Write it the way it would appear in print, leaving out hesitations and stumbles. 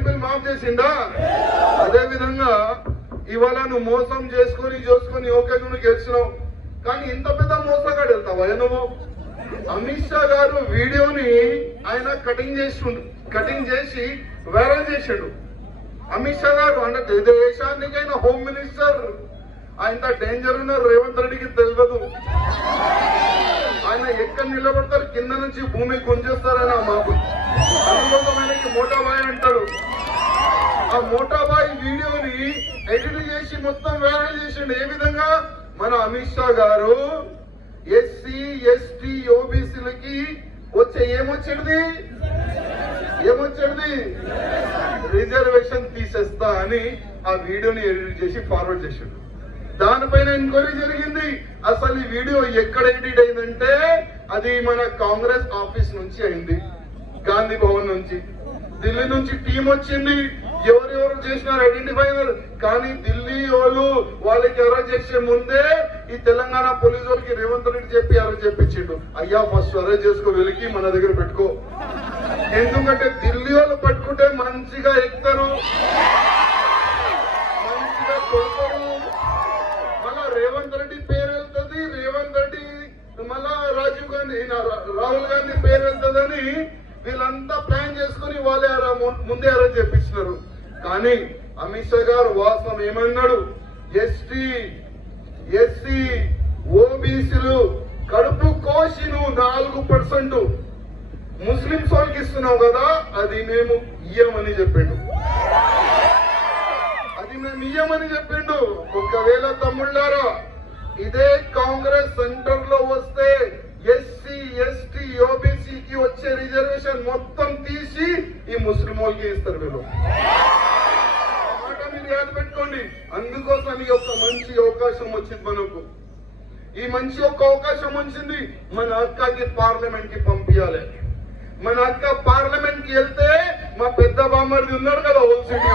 Current bill మాఫ్ చేసిందా? అదే విధంగా ఇవాళ నువ్వు మోసం చేసుకొని ఓకే నువ్వు గెలిచినావు, కానీ ఇంత పెద్ద మోసగాడు వెళ్తావా నువ్వు? అమిత్ షా గారు వీడియోని ఆయన కటింగ్ చేసి వైరల్ చేసాడు. అమిత్ షా గారు అంటే దేశానికైనా హోమ్ మినిస్టర్, ఆయన డేంజర్ ఉన్నారు రేవంత్ రెడ్డికి తెలియదు. ఆయన ఎక్కడ నిలబడతారు, కింద నుంచి భూమి గుంజేస్తారని ఆ మాకు అందుకోసం ఆయనకి మోటాబాయ్ అంటాడు. ఆ మోటాబాయ్ వీడియోని ఎడిట్ చేసి మొత్తం వైరల్ చేసిండు. ఏ విధంగా? మన అమిత్ షా గారు ఎస్సీ ఎస్టీ ఓబీసీలకి వచ్చే ఏమొచ్చేది రిజర్వేషన్ తీసేస్తా అని ఆ వీడియోని ఎడిట్ చేసి ఫార్వర్డ్ చేశాడు. దానిపైన ఎంక్వైరీ జరిగింది. అసలు ఈ వీడియో ఎక్కడ ఎడిట్ అయిందంటే అది మన కాంగ్రెస్ ఆఫీస్ నుంచి అయింది, గాంధీ భవన్ నుంచి. ఢిల్లీ నుంచి టీం వచ్చింది, ఎవరెవరు చేసినారు ఐడెంటిఫై అయినారు. కానీ ఢిల్లీ వాళ్ళకి అరెస్ట్ చేసే ముందే ఈ తెలంగాణ పోలీసు వాళ్ళకి రేవంత్ రెడ్డి చెప్పి అరెస్ట్ చెప్పించిండు. అయ్యా ఫస్ట్ అరెస్ట్ చేసుకో, వెలికి మన దగ్గర పెట్టుకో. ఎందుకంటే ఢిల్లీ వాళ్ళు పట్టుకుంటే మంచిగా ఎక్కుతారు, మంచిగా కొడతారు, మళ్ళా రేవంత్ రెడ్డి పేరు వెళ్తుంది, రేవంత్ రెడ్డి మళ్ళా రాహుల్ గాంధీ పేరు వెళ్తుందని వీళ్ళంతా ప్లాన్ చేసుకుని వాళ్ళే ముందే అరెస్ట్ చేపించినారు. కానీ అమిత్ షా గారు వాస్తవం ఏమన్నాడు? ఎస్టీ ఎస్సీ ఓబీసీలు కడుపు కోసి నువ్వు 4% ముస్లింస్ వాళ్ళకి ఇస్తున్నావు కదా, అది మేము ఇయ్యమని చెప్పిండు. ఒకవేళ తమ్ముళ్ళారా ఇదే కాంగ్రెస్ సెంటర్ లో వస్తే ఎస్సీ ఎస్టీ ఓబీసీకి వచ్చే రిజర్వేషన్ మొత్తం తీసి ఈ ముస్లిం వాళ్ళకి ఇస్తారు వీళ్ళు. మాట మీరు యాద పెట్టుకోండి. అందుకోసం ఈ ఒక మంచి అవకాశం వచ్చింది మనకు. ఈ మంచి ఒక అవకాశం వచ్చింది, మన అక్కకి పార్లమెంట్ కి పంపించాలి. మన అక్క పార్లమెంట్ కి వెళ్తే మా పెద్ద బామ్మర్ది ఉన్నాడు కదా ఓల్డ్ సిటీ